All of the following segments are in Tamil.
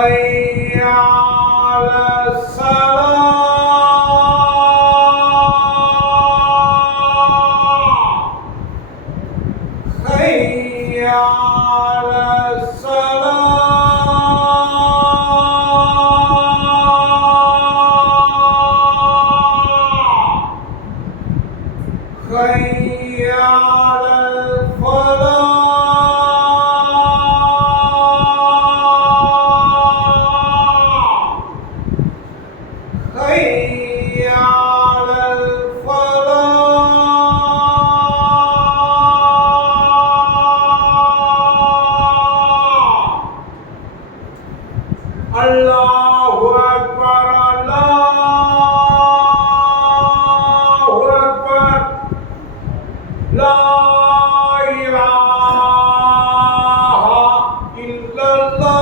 حي على الصلاة حي على الصلاة حي على الفلاح حي على الفلاح. الله أكبر الله أكبر لا إله إلا الله.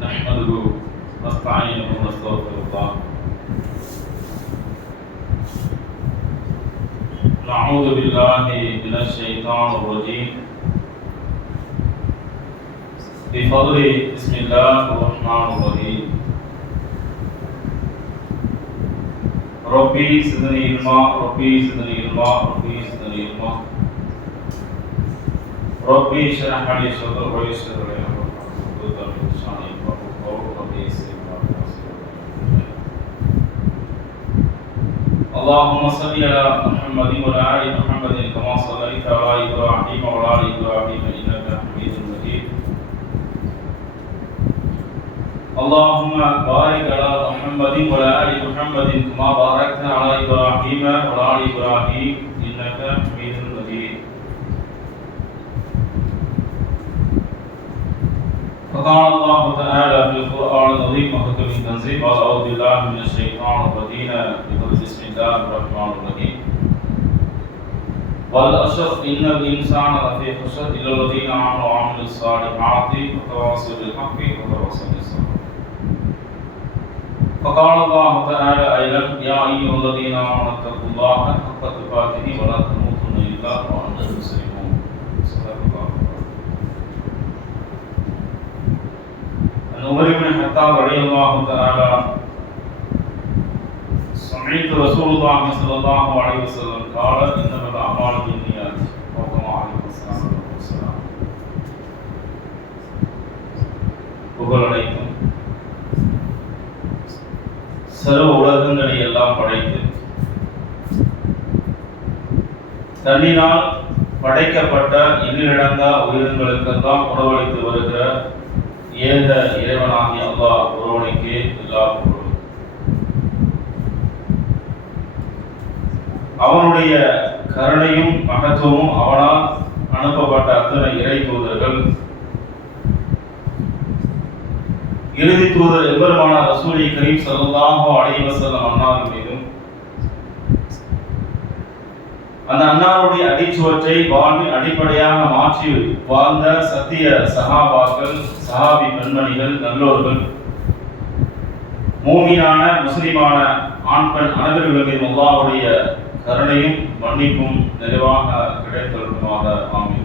نحمده ونستعينه ونستغفر الله نعوذ بالله من الشيطان الرجيم بفضل بسم الله الرحمن الرحيم ربي زدني علما ربي زدني علما ربي زدني علما ربي اشرح لي صدري ويسر لي امري اللهم صل على محمد وعلى ال محمد كما صليت على ابراهيم وعلى ال ابراهيم انك حميد مجيد اللهم بارك على محمد وعلى ال محمد كما باركت على ابراهيم وعلى ال ابراهيم انك حميد مجيد فقال الله تعالى في القرآن العظيم وحكم التنزيل قال أعوذ بالله من الشيطان الرجيم بسم الله الرحمن الرحيم والعصر إن الإنسان لفي خسر إلا الذين آمنوا وعملوا الصالحات وتواصوا بالحق وتواصوا بالصبر فقال الله تعالى أيضا يا أيها الذين آمنوا اتقوا الله حق تقاته ولا تموتن إلا وأنتم مسلمون صدق الله. عمر بن الخطاب رضي الله تعالى سمعت رسول الله صلى الله عليه وسلم قال انما الاعمال بالنيات وكما عليه الصلاه والسلام. புகழனைத்தும் சர்வ உலகங்களை எல்லாம் படைத்து தன்னினால் படைக்கப்பட்ட இன்னிடங்கா உயிரினங்களுக்கெல்லாம் உணவளித்து வருகிற ஏக இறைவனாகிய அல்லாஹ் ஒருவனுக்கு எல்லா புகழும். அவனுடைய கருணையும் மகத்துவமும் அவனால் அனுப்பப்பட்ட அத்தனை இறை தூதர்கள் இறுதி தூதர் எம்பெருமான ரசூல் கரீம் ஸல்லல்லாஹு அலைஹி வஸல்லம் அன்னார் மீதும் அந்த அன்னாருடைய அடிச்சுவற்றை வாழ்வின் அடிப்படையாக மாற்றி வாழ்ந்த சத்திய சஹாபாக்கள் சஹாபி பெண்மணிகள் நல்லோர்கள் மூமினான முஸ்லிமான ஆண் பெண் அனைவர்கள் மீது அல்லாஹ்வுடைய கருணையும் மன்னிப்பும் நிறைவாக கிடைத்தலுமாக ஆமீன்.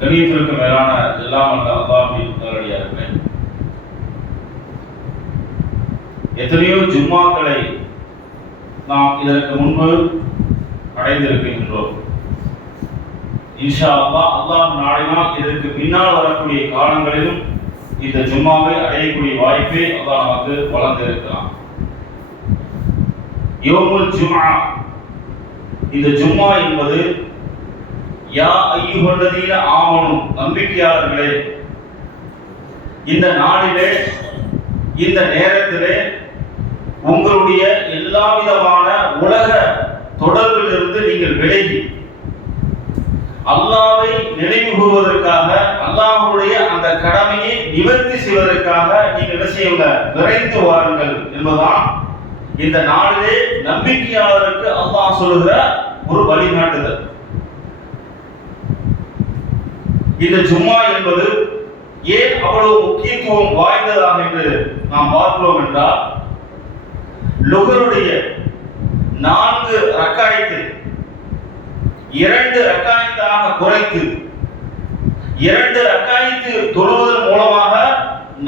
கண்ணியத்திற்கு மேலான எல்லாம் அல்ல அல்லாஹ்வின் நல்லடியார்களே, எத்தனையோ ஜும்மாக்களை நாம் இதற்கு முன்பு அடைந்திருக்கின்றோம். இன்ஷா அல்லாஹ் அல்லாஹ் நாடினால் இதற்கு பின்னால் வரக்கூடிய காலங்களிலும் இந்த ஜும்மாவை அடையக்கூடிய வாய்ப்பை அல்லாஹ் நமக்கு வழங்கியிருக்கிறான். யௌமுல் ஜும்ஆ, இந்த ஜும்மா என்பது யா அய்யுஹல்லதீன ஆமனு, நம்பிக்கையாளர்களே, இந்த நாளிலே இந்த நேரத்திலே உங்களுடைய எல்லா விதமான உலக தொடர்பிலிருந்து நீங்கள் விலகி அல்லாஹ்வை நினைவு கூறுவதற்காக, அல்லாஹ்வுடைய அந்த கடமையை நிவர்த்தி செய்வதற்காக நீங்கள் என்ன செய்யுங்க, விரைந்து வாருங்கள் என்பதுதான் இந்த நாளிலே நம்பிக்கையாளருக்கு அல்லாஹ் சொல்லுகிற ஒரு வழிகாட்டுதல். இந்த ஜும்மா என்பது ஏன் அவ்வளவு முக்கியத்துவம் வாய்ந்ததாக என்று நாம் பார்க்கிறோம் என்றால், லுகருடைய 4 ரக்காயத்தை 2 ரக்காயத்தாக குறைத்து 2 ரக்காயத்து தொழுவதன் மூலமாக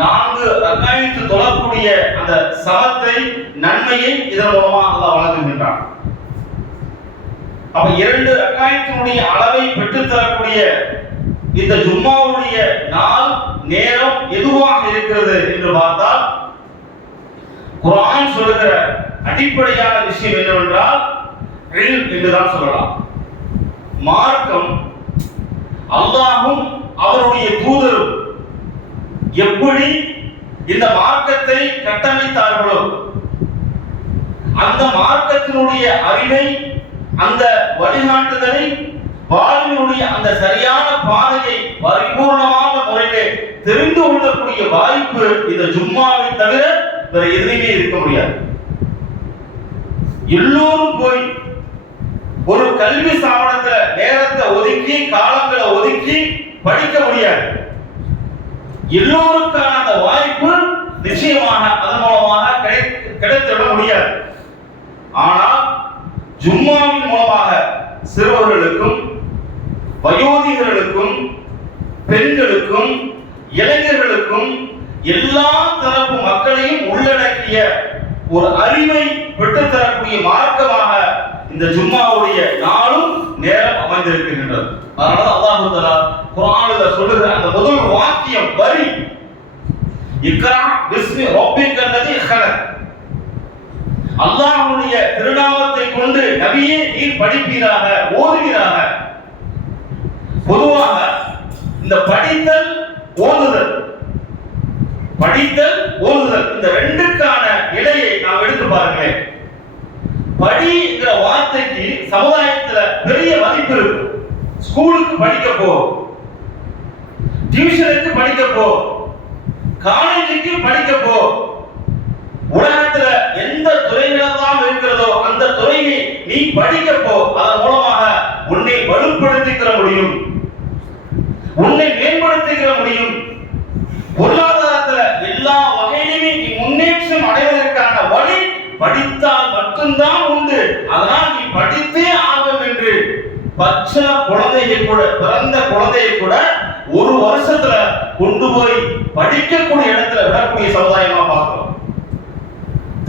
4 ரக்காயத்து தொழக்கூடிய அந்த சமத்தை, நன்மையை இதன் மூலமாக அல்லாஹ் வழங்குகின்றான். அப்ப 2 ரக்காயத்தினுடைய அளவை பெற்றுத் தரக்கூடிய இந்த ஜும்மாவுடைய நாள் நேரம் எதுவாக இருக்கிறது என்று பார்த்தால், குர்ஆன் சொல்லுகிற அடிப்படையான விஷயம் என்னவென்றால் இல்ம் என்றுதான் சொல்லலாம். மார்க்கம் அல்லாஹ்வும் அவருடைய தூதரும் எப்படி இந்த மார்க்கத்தை கட்டமைத்தார்களோ, அந்த மார்க்கத்தினுடைய அறிவை, அந்த வழிகாட்டுதலை, வாழ்வினுடைய அந்த சரியான பாதையை பரிபூர்ணமான முறையிலே தெரிந்து கொள்ளக்கூடிய வாய்ப்பு இந்த ஜும்மாவை தவிர வேற எதுவுமே இருக்க முடியாது. எல்லோரும் போய் ஒரு கல்வி ஸ்தாபனத்துல நேரத்தை ஒதுக்கி, காலங்களை ஒதுக்கி படிக்க முடியாது. எல்லோருக்கான அந்த வாய்ப்பு நிச்சயமாக அதன் மூலமாக கிடைத்துவிட முடியாது. ஆனால் ஜும்மாவின் மூலமாக சிறுவர்களுக்கும், வயோதிகர்களுக்கும், பெண்களுக்கும், இளைஞர்களுக்கும், எல்லா தரப்பு மக்களையும் உள்ளடக்கிய ஒரு அறிவை பெற்றுத்தரக்கூடிய மார்க்கமாக இந்த ஜும்மாவுடைய நாளும் நேரம் அமைந்திருக்கின்றது. அதனால அல்லாஹ் தஆலா குர்ஆனில் சொல்லுகிற அந்த முதல் வாக்கியம் வரி, இக்ரா பிஸ்மி ரப்பிக்கல்லதி ஹலக், அல்லாஹ்வுடைய திருநாமத்தை கொண்டு நபியே நீர் படிப்பீராக, ஓதுவீராக. பொதுவாக இந்த படித்தல், ஓதுதல், படித்தல், ஓதுதல், இந்த ரெண்டுக்கான இடையை நாம் எடுத்து பாருங்களேன். படிங்கிற வார்த்தைக்கு சமுதாயத்துல பெரிய மதிப்பு இருக்கு. ஸ்கூலுக்கு படிக்க போ, டியூஷனுக்கு படிக்க போ, காலேஜுக்கு படிக்க போ, உலகத்துல எந்த துறைகளெல்லாம் இருக்கிறதோ அந்த துறையை நீ படிக்க போ. அதன் மூலமாக உன்னை வலுப்படுத்திக்கிற முடியும், உன்னை மேம்படுத்திக்கிற முடியும். பொருளாதாரத்துல எல்லா வகையிலுமே நீ முன்னேற்றம் அடைவதற்கான வழி படித்தால் மட்டும்தான் உண்டு. அதனால் நீ படித்தே ஆகும் என்று பச்சை குழந்தையை கூட, பிறந்த குழந்தையை கூட 1 வருஷத்துல கொண்டு போய் படிக்கக்கூடிய இடத்துல விடக்கூடிய சமுதாயமா பார்க்கிறோம்.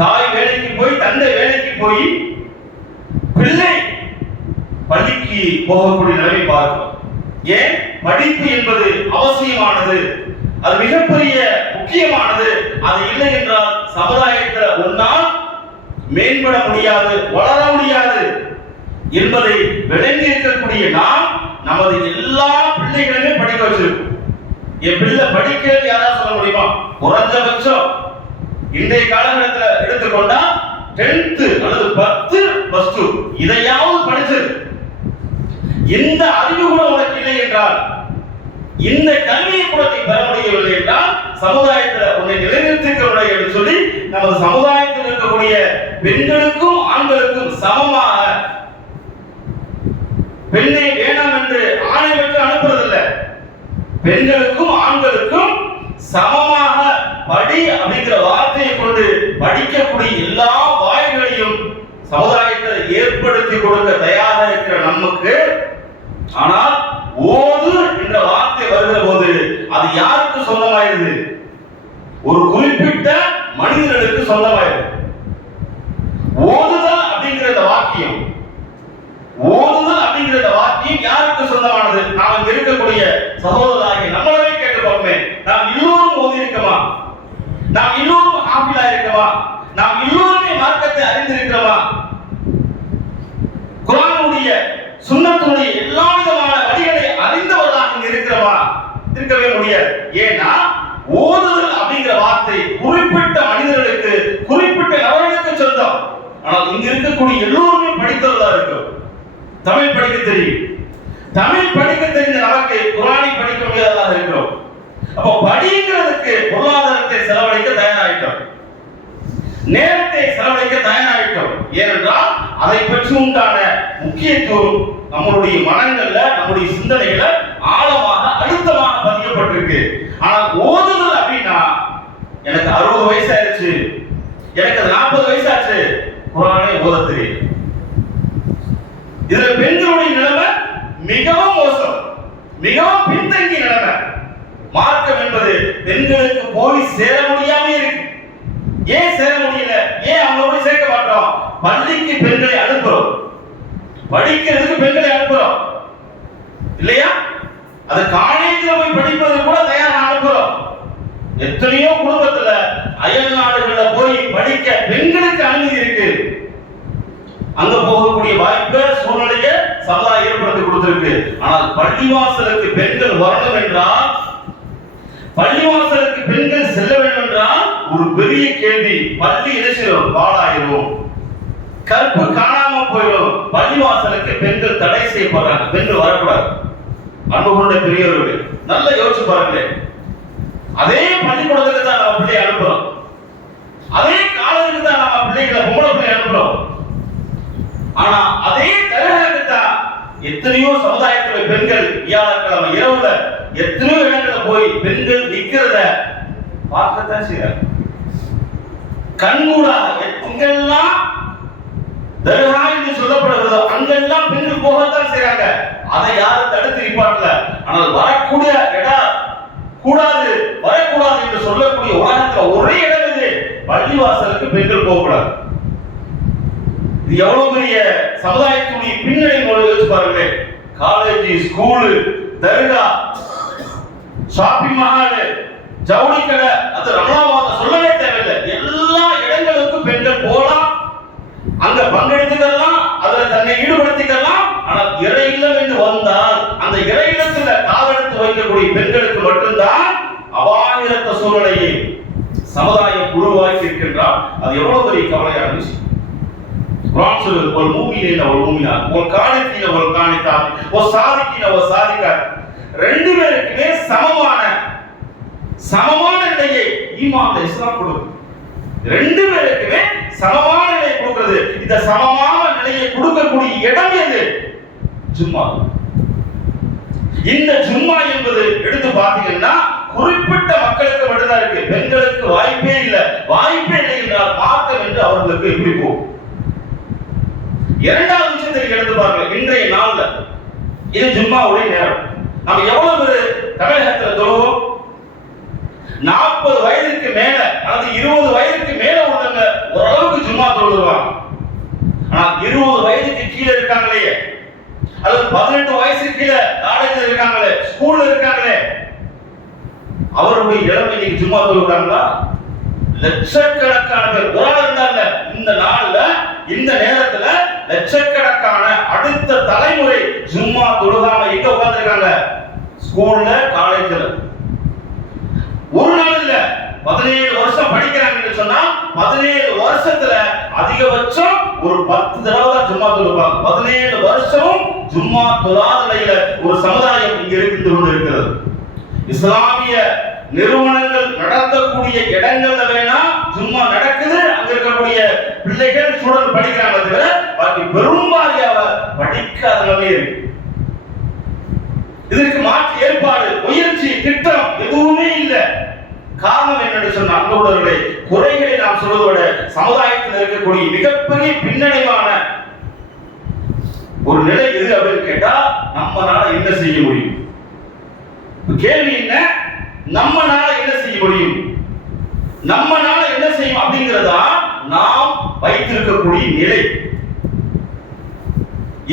தாய் வேலைக்கு போய், தந்தை வேலைக்கு போய், பிள்ளை பள்ளிக்கு போகக்கூடிய நிலைமை பார்க்கிறோம். ஏன்? படிப்பு என்பது அவசியமானது, அது மிகப்பெரிய முக்கியமானது. அது இல்லை என்றால் சமுதாயத்தில் உன்னால் மேம்பட முடியாது, வளர முடியாது என்பதை விளங்கி இருக்கக்கூடிய நாம் நமது எல்லா பிள்ளைகளையும் படிக்க வச்சிருக்கோம். என் பிள்ளை படிக்கிறது யாராவது சொல்ல முடியுமா? குறைஞ்சபட்சம் இன்றைய காலகட்டத்தில் எடுத்துக்கொண்டா 10th அல்லது 10 +2 இதையாவது படிச்சது. இந்த அறிவு கூட உனக்கு இல்லை என்றால், இந்த கல்வியை கூட நீ பெற முடியவில்லை என்றால் சமுதாயத்தில் உன்னை நிலைநிறுத்திக்க என்று சொல்லி நமது சமுதாயத்தில் இருக்கக்கூடிய பெண்களுக்கும் ஆண்களுக்கும் சமமாக பெண்ணை வேணாம் என்று ஆணை விட்டு அனுப்புறதில்லை. பெண்களுக்கும் ஆண்களுக்கும் சமமாக படி அப்படிங்கிற வார்த்தையை கொண்டு படிக்கக்கூடிய எல்லா வாய்ப்புகளையும் சமுதாயத்தில் ஏற்படுத்தி கொடுக்க தயாராக இருக்கிற நமக்கு, ஆனால் ஓது என்ற வார்த்தை வருகிற போது அது யாருக்கு சொந்தமாயிருது? ஒரு குறிப்பிட்ட மனிதர்களுக்கு சொந்தமாயிருது. ஓதுதல் அப்படிங்கிற இந்த வாக்கியம், ஓதுதல் அப்படிங்கிற இந்த வாக்கியம் யாருக்கு சொந்தமானது? நாம் இங்க இருக்கக்கூடிய சகோதரராகிய நம்மளவே கேட்டு பார்ப்போமே. நாம் எல்லோரும் ஓதி இருக்கமா? நாம் எல்லோரும் ஆபிலா இருக்கமா? நாம் எல்லோருமே மார்க்கத்தை அறிந்திருக்கிறோமா? குர்ஆனுடைய, சுன்னத்துடைய எல்லா விதமான வழிகளை அறிந்தவர்களாக இருக்கிறோமா? இருக்கவே முடியாது. ஏன்னா ஓதுதல் அப்படிங்கிற வார்த்தை குறிப்பிட்ட மனிதர்களுக்கு, குறிப்பிட்ட நபர்களுக்கு சொந்தம். ஆனால் இங்க இருக்கக்கூடிய எல்லோருமே படித்தவர்களா இருக்கும். தமிழ் படிக்க தெரியும், தமிழ் படிக்க தெரிந்த நமக்கு குர்ஆனை படிக்க முடியாததாக இருக்கிறோம். அப்போ படிக்கிறதுக்கு பொருளாதாரத்தை செலவழிக்க தயாராகிட்டோம், நேரத்தை செலவழிக்க தயாராகிட்டோம். ஏனென்றால் அதை பற்றி உண்டான முக்கியத்துவம் நம்மளுடைய மனங்கள்ல, நம்முடைய சிந்தனைகளை ஆழமாக அழுத்தமாக பதியப்பட்டிருக்கு. ஆனால் ஓதுதல் அப்படின்னா எனக்கு 60 வயசு ஆயிடுச்சு, எனக்கு 40 வயசு ஆச்சு, குர்ஆனை ஓத தெரியும். இதுல பெண்களுடைய நிலைமை மிகவும் மோசம், மிகவும் பின்தங்கிய நிலைமை. மார்க்கம் என்பது பெண்களுக்கு போய் சேர முடியாம இருக்கு. ஏன் சேர முடியல? ஏன் அவங்க போய் சேர்க்க மாட்டோம்? பள்ளிக்கு பெண்களை அனுப்புறோம், படிக்கிறதுக்கு பெண்களை அனுப்புறோம் இல்லையா? அது காலேஜில் போய் படிப்பது கூட தயாரா அனுப்புறோம். எத்தனையோ குடும்பத்துல அயல் நாடுகள்ல போய் படிக்க பெண்களுக்கு அனுமதி இருக்கு. அங்க போகக்கூடிய வாய்ப்பை சூழ்நிலையை சமுதாயம் ஏற்படுத்தி கொடுத்திருக்கு. ஆனால் பள்ளிவாசலுக்கு பெண்கள் வரணும் என்றால், பள்ளிவாசலுக்கு பெண்கள் செல்ல வேண்டும் என்றால் ஒரு பெரிய கேள்வி. பள்ளி இணைச்சிடும், பாழாயிரும், கற்பு காணாம போயிடும். பள்ளிவாசலுக்கு பெண்கள் தடை செய்யப்படுறாங்க, பெண்கள் வரக்கூடாது. அன்பு கொண்ட பெரியவர்கள் நல்லா யோசிச்சு பாருங்களேன். அதே பள்ளிக்கூடத்துக்கு தான் நம்ம பிள்ளையை அனுப்புறோம், அதே காலேஜுக்கு தான் நம்ம பிள்ளைகளை பொம்பளை பிள்ளை அனுப்புறோம். ஆனா அதே தரகத்துக்கு தான் எத்தனையோ சமுதாயத்துல பெண்கள் வியாழக்கிழமை இரவுல எத்தனையோ இடங்கள்ல போய் பெண்கள் நிக்கிறத பார்க்கத்தான் செய்யறாங்க. கண்கூடாக எங்கெல்லாம் தர்கா என்று சொல்லப்படுகிறதோ அங்கெல்லாம் பெண்கள் போகத்தான் செய்யறாங்க. அதை யாரும் தடுத்து நிப்பாட்டல. ஆனால் வரக்கூடிய இடம் கூடாது, வரக்கூடாது என்று சொல்லக்கூடிய உலகத்துல ஒரே இடம் இது, பள்ளிவாசலுக்கு பெண்கள் போகக்கூடாது. இது எவ்வளவு பெரிய சமுதாயத்துடைய பின்னணி யோசிச்சு பாருங்களேன். காலேஜ், ஸ்கூலு, தர்கா, ஷாப்பிங் மால், ஜவுளி கடை, அது ரமலான் சொல்லவே தேவையில்லை. எல்லா இடங்களுக்கும் பெண்கள் போகலாம், அங்க பங்கெடுத்துக்கலாம், அதுல தன்னை ஈடுபடுத்திக்கலாம். ஆனால் இறை இல்லம் என்று வந்தால் அந்த இறை இல்லத்துல காலெடுத்து வைக்கக்கூடிய பெண்களுக்கு மட்டும்தான் அபாயிரத்த சூழ்நிலையை சமுதாயம் உருவாக்கி இருக்கின்றார். அது எவ்வளவு பெரிய கவலையான விஷயம். குர்ஆன் சொல்லுது, ஒரு மூமினீன ஒரு மூமினாத், ஒரு கானிதீன ஒரு கானிதாத், ஒரு சாதிகீன ஒரு சாதிகாத். ரெண்டு பேருக்குமே சமமான நிலையை ஈமான்ல இஸ்லாம் கொடுக்குது. ரெண்டு பேருக்குமே சமமான நிலையை கொடுக்கிறது. இந்த சமமான நிலையை கொடுக்கக்கூடிய இடம் எது? ஜும்மா. இந்த ஜும்மா என்பது எடுத்து பார்த்தீங்கன்னா குறிப்பிட்ட மக்களுக்கு மட்டும்தான் இருக்கு, பெண்களுக்கு வாய்ப்பே இல்லை. வாய்ப்பே இல்லை என்றால் மார்க்கம் என்று அவர்களுக்கு எப்படி போகும்? இரண்டாவது விஷயத்தை எடுத்து பாருங்க. இன்றைய நாள்ல இது ஜும்மாவுடைய நேரம். நம்ம எவ்வளவு பேர் தமிழகத்தில் தொழுவோம்? 40 வயதுக்கு மேல அல்லது 20 வயதுக்கு மேல உள்ளவங்க ஓரளவுக்கு ஜும்மா தொழுவாங்க. ஆனா 20 வயதுக்கு கீழே இருக்காங்களே, அல்லது 18 வயசுக்கு கீழே காலேஜ்ல இருக்காங்களே, ஸ்கூல்ல இருக்காங்களே, அவருடைய இளமை இன்னைக்கு ஜும்மா தொழுகிறாங்களா? லட்சக்கணக்கான பேர். ஒரு ஆள் இருந்தாங்க இந்த நாள்ல, இந்த நேரத்துல லட்சக்கணக்கான அடுத்த தலைமுறை ஜும்மா தொழுகாம எங்க உட்கார்ந்திருக்காங்க? ஸ்கூல்ல, காலேஜ்ல. ஒரு நாள் இல்ல, 17 வருஷம் படிக்கிறாங்கன்னு சொன்னா 17 வருஷத்துல அதிகபட்சம் ஒரு 10 தடவை தான் ஜும்மா தொழுவாங்க. 17 வருஷம் ஜும்மா தொழாத நிலையில ஒரு சமுதாயம் இங்க இருந்து கொண்டிருக்கிறது. இஸ்லாமிய நிறுவனங்கள் நடத்தக்கூடிய இடங்கள்ல வேணா ஜும்மா நடக்குது, அங்க இருக்கக்கூடிய பிள்ளைகள் ஸ்டூடெண்ட் படிக்கிறாங்க, தவிர பாக்கி பெரும்பாலியாவ படிக்காத நிலைமை இருக்கு. இதற்கு மாற்று ஏற்பாடு, முயற்சி, திட்டம் எதுவுமே இல்லை. காரணம் என்னன்னு சொன்ன அன்புள்ளவர்களே, குறைகளை நாம் சொல்வதோட சமுதாயத்தில் இருக்கக்கூடிய மிகப்பெரிய பின்னடைவான ஒரு நிலை எது அப்படின்னு கேட்டா, நம்மளால என்ன செய்ய முடியும்? கேள்வி என்ன? நம்மளால என்ன செய்ய முடியும்? நம்மளால என்ன செய்யும் அப்படிங்கிறதா நாம் வைத்திருக்கக்கூடிய நிலை.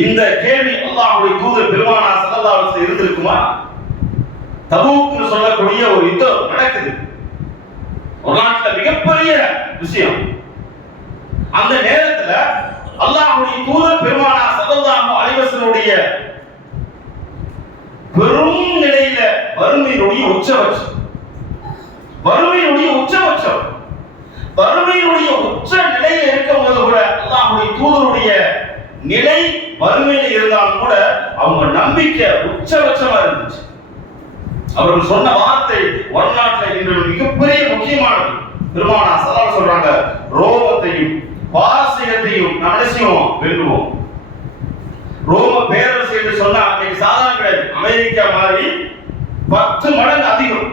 இந்த கேள்வி அல்லாஹ்வுடைய தூதர் பெருமானா ஸல்லல்லாஹு அலைஹி வஸல்லம் இருந்திருக்குமா? தபூக்னு சொல்லக்கூடிய ஒரு யுத்தம் நடக்குது, ஒரு நாட்டுல மிகப்பெரிய விஷயம். அந்த நேரத்துல அல்லாஹ்வுடைய தூதர் பெருமானா ஸல்லல்லாஹு அலைஹி வஸல்லுடைய பெரும் நிலையில வறுமையினுடைய உச்சபட்சம், வறுமையினுடைய உச்சபட்சம், வறுமையினுடைய உச்ச நிலையில இருக்கும்போது கூட அல்லாஹ்வுடைய தூதருடைய நிலை வறுமையில இருந்தாலும் கூட அவங்க நம்பி நம்பிக்கை உச்சபட்சமா இருந்துச்சு. அவர்கள் சொன்ன வார்த்தை வரலாற்றில் இன்று மிகப்பெரிய முக்கியமானது. பெருமானார் ஸல்லல்லாஹு சொல்றாங்க, ரோமத்தையும் பாரசீகத்தையும் நாம் என்ன செய்வோம்? வெல்லுவோம். ரோம பேரரசு என்று சொன்னா இன்னைக்கு சாதாரண கிடையாது. அமெரிக்கா மாதிரி 10 மடங்கு அதிகம்.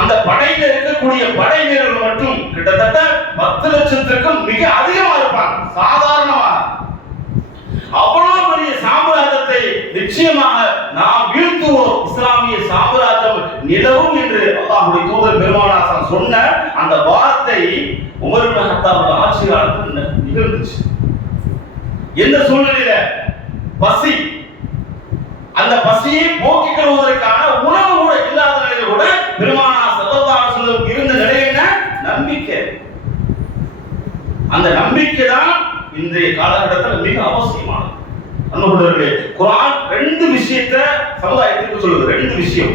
அந்த படையில இருக்கக்கூடிய படை வீரர்கள் மட்டும் கிட்டத்தட்ட 10 லட்சத்திற்கும் மிக அதிகமா இருப்பாங்க. சாதாரணமாக அவ்வளவு பெரிய சாம்ராஜ்யத்தை நிச்சயமாக நாம் வீழ்த்துவோம், இஸ்லாமிய சாம்ராஜ்யம் நிலவும் என்று அல்லாஹ்வுடைய தூதர் பெருமானார் சொன்ன அந்த வார்த்தை உமர் இப்னு கத்தாப் ஆட்சி காலத்தில் நிகழ்ந்துச்சு. எந்த சூழ்நிலையில? பசி. அந்த பசியை போக்கிக் கொள்வதற்கான உணவு கூட இல்லாத நிலையில் கூட பெருமானார் ஸல்லல்லாஹு அலைஹி வஸல்லம் இருந்த நிலை என்ன? நம்பிக்கை. அந்த நம்பிக்கை தான் இன்றைய காலகட்டத்தில் மிக அவசியமானது. அன்புள்ளவர்களே, குர்ஆன் 2 விஷயத்தை சமுதாயத்துக்கு சொல்லுது. 2 விஷயம்.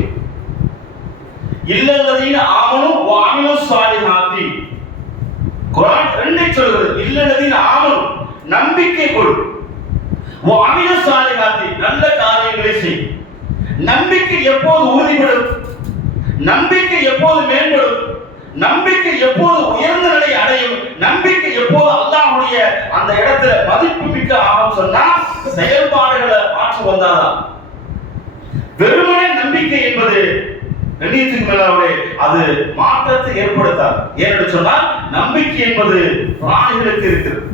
இல்லல்லதீன ஆமனு வ அமிலு ஸாலிஹாத்தி. குர்ஆன் 2 சொல்லுது. இல்லல்லதீன ஆமனு நம்பிக்கை கொள், வ அமிலு ஸாலிஹாத்தி நல்ல காரியங்களை செய். நம்பிக்கை எப்போது உறுதிப்படும்? நம்பிக்கை எப்போது மேம்படும்? நம்பிக்கை எப்போது உயர்ந்த நிலை அடையும்? நம்பிக்கை எப்போது அல்லாஹ்வுடைய அந்த இடத்துல மதிப்பு மிக்க ஆகும் சொன்னா செயல்பாடுகளை மாற்று வந்தாதான். வெறுமனே நம்பிக்கை என்பது கண்ணியத்துக்கு மேலாவே அது மாற்றத்தை ஏற்படுத்தாது. ஏன்னு சொன்னால் நம்பிக்கை என்பது பிராணிகளுக்கு இருக்கிறது,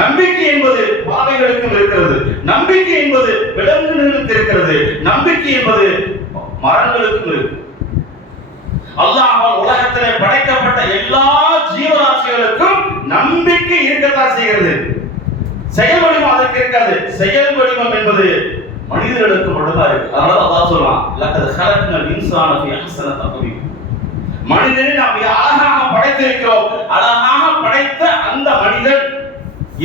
நம்பிக்கை என்பது பறவைகளுக்கும் இருக்கிறது, நம்பிக்கை என்பது விலங்குகளுக்கு இருக்கிறது, நம்பிக்கை என்பது மரங்களுக்கும் இருக்கு. அல்லாஹ்வால் உலகத்திலே படைக்கப்பட்ட எல்லா ஜீவராசிகளுக்கும் நம்பிக்கை இருக்கத்தான் செய்கிறது. செயல் வடிவம் அதற்கு இருக்காது. செயல் வடிவம் என்பது மனிதர்களுக்கு மட்டும்தான் இருக்கு. அதனால அல்லாஹ் சொல்றான், லக்கத் ஹலக்னல் இன்சான ஃபீ அஹ்ஸனி தக்வீம். மனிதனை நாம் அழகாக படைத்திருக்கிறோம். அழகாக படைத்த அந்த மனிதன்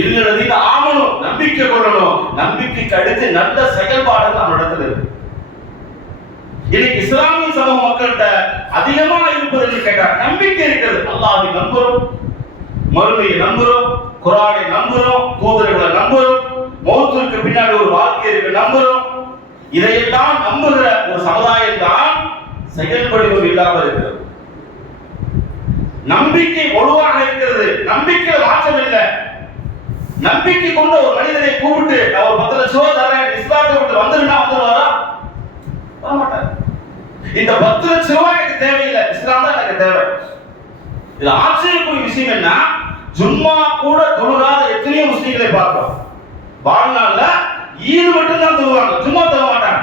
இல்லல்லதீன ஆமனு நம்பிக்கை கொள்ளணும். நம்பிக்கைக்கு அடுத்து நல்ல செயல்பாடுகள் நம்ம இடத்துல இருக்கு. இன்னைக்கு இஸ்லாமிய சமூக மக்கள்கிட்ட அதிகமா இருப்பது கேட்டா நம்பிக்கை இருக்கிறது. அல்லாஹ்வை நம்புறோம், மறுமையை நம்புறோம், குர்ஆனை நம்புறோம், தூதர்களை நம்புறோம், மௌத்துக்கு பின்னாடி ஒரு வாழ்க்கை இருக்கு நம்புறோம். இதையெல்லாம் நம்புகிற ஒரு சமுதாயம் தான் செயல்படுவது இல்லாமல் இருக்கிறது. நம்பிக்கை வலுவாக இருக்கிறது, நம்பிக்கை மாற்றம் இல்லை. நம்பிக்கை கொண்ட ஒரு மனிதனை கூப்பிட்டு அவர் 10 லட்சம் ரூபாய் தரேன் இஸ்லாத்தை விட்டு வந்துருன்னா வந்துருவாரா? வரமாட்டார். இந்த 10 லட்சம் ரூபாய் எனக்கு தேவையில்லை, இஸ்லாம் தான் எனக்கு தேவை. இது ஆச்சரியக்கூடிய விஷயம் என்ன? ஜும்மா கூட தொழுகாத எத்தனையோ முஸ்லிம்களை பார்க்கிறோம். வாழ்நாள்ல ஈது மட்டும் தான் தொழுவாங்க, ஜும்மா தொழ மாட்டாங்க.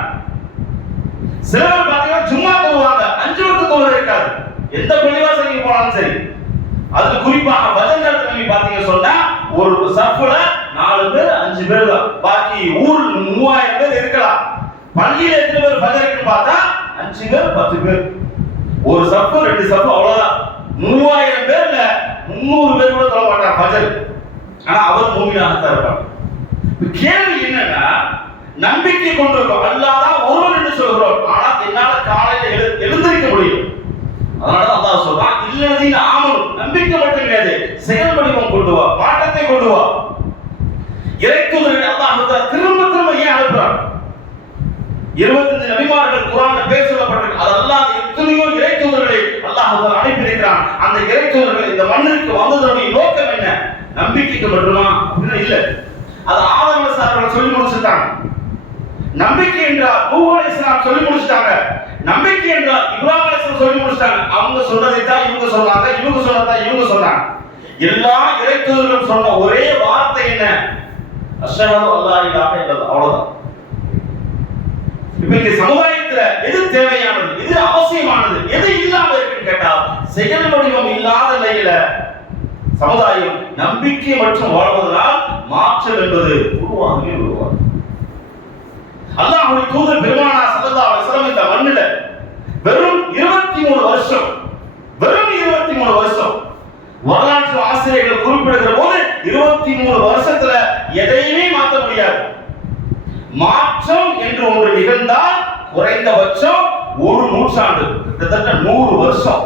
சிலர் பார்த்தீங்கன்னா ஜும்மா தொழுவாங்க, 5 வக்த் தொழுகை இருக்காது. எந்த பள்ளிவாசலுக்கு போனாலும் சரி, அது குறிப்பாக பஜன் நேரத்துல நீங்க பாத்தீங்க சொன்னா ஒரு சஃப்ல 4 பேர் 5 பேர் தான், பாக்கி ஊர் 3000 பேர் இருக்கலாம். பள்ளியில எத்தனை பேர் பஜருக்கு பார்த்தா 5 பேர் 10 பேர், ஒரு சஃப் 2 சஃப் அவ்வளவுதான். 3000 பேர்ல 300 பேர் கூட தொழ மாட்டாங்க பஜர். ஆனா அவர் மூமினாகத்தான் இருப்பார். கேள்வி என்னன்னா, நம்பிக்கை கொண்டிருக்கோம், அல்லாஹ் தான் ஒருவன் என்று சொல்கிறோம், ஆனா என்னால காலையில எழுந்திருக்க முடியும். அதனால அல்லாஹ் சொல்றான், இல்லல்லதீன ஆமனு நம்பிக்கை மட்டும் கிடையாது, செயல் வடிவம் கொண்டு வா, மாற்றத்தை கொண்டு வா. இறைத்தூதர்களை அல்லாஹ் திரும்ப திரும்ப ஏன் அனுப்புறான்? 25 நபிமார்கள் குர்ஆன்ல பேர் சொல்லப்பட்டிருக்கு. அது அல்லாஹ் எத்தனையோ இறைத்தூதர்களை அல்லாஹ் அனுப்பி இருக்கிறான். அந்த இறைத்தூதர்கள் இந்த மண்ணிற்கு வந்ததனுடைய நோக்கம் என்ன? நம்பிக்கைக்கு மட்டுமா? அப்படின்னா இல்ல. அது ஆதம் அலைஹிஸ்ஸலாம் சொல்லி முடிச்சிட்டாங்க. நம்பிக்கை என்றால் நூஹ் அலைஹிஸ்ஸலாம் சொல்லி முடிச்சிட்டாங்க. நம்பிக்கை என்றால் இப்ராஹிம் அலைஹிஸ்ஸலாம் சொல்லி முடிச்சிட்டாங்க. அவங்க சொன்னதை தான் இவங்க சொன்னாங்க, இவங்க சொன்னதை இவங்க சொன்னாங்க. எல்லா இறைத்தூதர்களும் சொன்ன ஒரே வார்த்தை என்ன? அஷ்ஹது அல்லா இலாஹ இல்லல்லாஹ். அவ்வளவுதான். இப்ப இந்த சமுதாயத்துல எது தேவையானது, எது அவசியமானது, எது இல்லாம இருக்குன்னு கேட்டா செயல் வடிவம் இல்லாத நிலையில சமுதாயம் நம்பிக்கை மற்றும் வாழ்வதனால் மாற்றம் என்பது உருவாகவே உருவாகும். அல்லாஹ்வுடைய தூதர் பெருமானார் ஸல்லல்லாஹு அலைஹி வஸல்லம் இந்த மண்ணில வெறும் 23 வருஷம், வெறும் 23 வருஷம் வரலாற்று ஆசிரியர்கள் குறிப்பிடுகிற போது 23 வருஷத்துல எதையுமே மாற்ற முடியாது. மாற்றம் என்று ஒன்று நிகழ்ந்தால் குறைந்தபட்சம் ஒரு நூற்றாண்டு, கிட்டத்தட்ட 100 வருஷம்.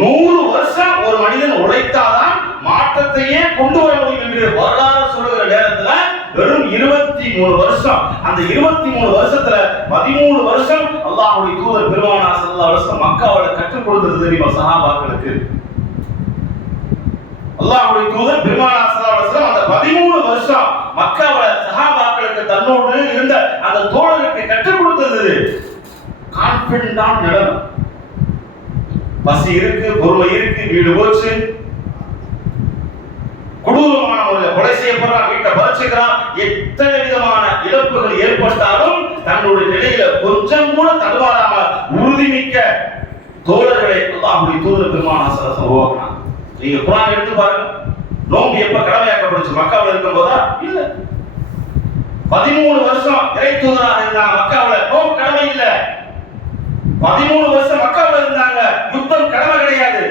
100 வருஷம் ஒரு மனிதன் உழைத்தாதான் மாற்றத்தையே கொண்டு வர முடியும் என்று வரலாறு சொல்லுகிற நேரத்தில் வெறும் 23 வருஷம். அந்த 23 வருஷத்துல 13 வருஷம் அல்லாஹ்வுடைய தூதர் பெருமானார் ஸல்லல்லாஹு அலைஹி வஸல்லம் மக்காவுல கற்றுக் கொடுத்தது தெரியுமா சஹாபாக்களுக்கு? அல்லாஹ்வுடைய தூதர் பெருமானார் ஸல்லல்லாஹு அலைஹி வஸல்லம் அந்த 13 வருஷம் மக்காவுல சஹாபாக்களுக்கு தன்னோடு இருந்த அந்த தோழருக்கு கற்றுக் கொடுத்தது கான்ஃபிடன்டான நிலைமை. பசி இருக்கு, பொறுமை இருக்கு, வீடு போச்சு, கொடூரமான முறையில் கொலை செய்யப்படுறான், வீட்டை பறிச்சுக்கிறான், எத்தனை விதமான இழப்புகள் ஏற்பட்டாலும் தன்னுடைய நிலையில கொஞ்சம் கூட தடுமாறாம உறுதிமிக்க தோழர்களை அல்லாஹ்வுடைய தூதர் பெருமானார் ஸல்லல்லாஹு அலைஹி வஸல்லம் உருவாக்கினார். நீங்க குர்ஆன் எடுத்து பாருங்க, நோன்பு எப்ப கடமையாக்கப்படுச்சு? மக்காவுல இருக்கும் போதா? இல்ல. 13 வருஷம் இறை தூதராக இருந்தாங்க மக்காவுல, நோன்பு கடமை இல்ல. 13 வருஷம் மக்காவுல இருந்தாங்க, யுத்தம் கடமை கிடையாது.